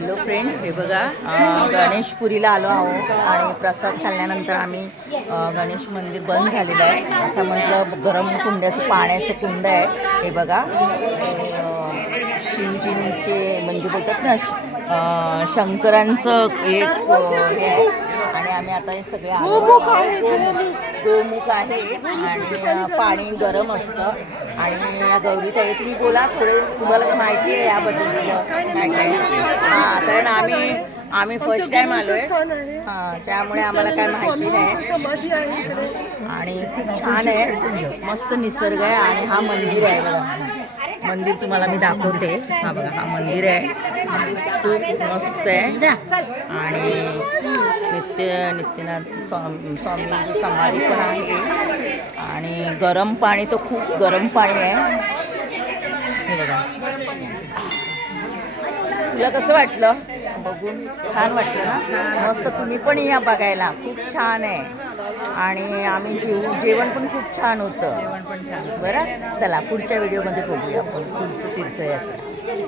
Hello friend, हे बघा गणेशपुरीला आलो आहोत आणि प्रसाद खाल्ल्यानंतर आम्ही गणेश मंदिर बंद झालेलं आहे. आता म्हटलं गरम कुंड्याचं पाण्याचं कुंड आहे. हे बघा शिवजींचे म्हणजे बोलतात ना शंकरांचं एक हे आहे आणि आम्ही आता हे सगळे गोमुख आहे आणि पाणी गरम असतं. आणि गौरीताई तुम्ही बोला थोडे, तुम्हाला तर माहिती आहे याबद्दल काय काय. हां, कारण आम्ही फर्स्ट टाईम आलो आहे. हां, त्यामुळे आम्हाला काय माहिती नाही. आणि खूप छान आहे, मस्त निसर्ग आहे. आणि हा मंदिर आहे बघा, मंदिर तुम्हाला मी दाखवते. हा बघा, हा मंदिर आहे, खूप मस्त आहे. आणि नित्यनाथ स्वामींची समाधी पण आहे. आणि गरम पाणी तर खूप गरम पाणी आहे. हे बघा, तुला कसं वाटलं बघून? छान वाटलं ना? मस्त, तुम्ही पण या बघायला, खूप छान आहे. आणि आम्ही जेवण पण खूप छान होतं. बरं, चला पुढच्या व्हिडिओमध्ये बघूया आपण पुढचं तीर्थयात्रा.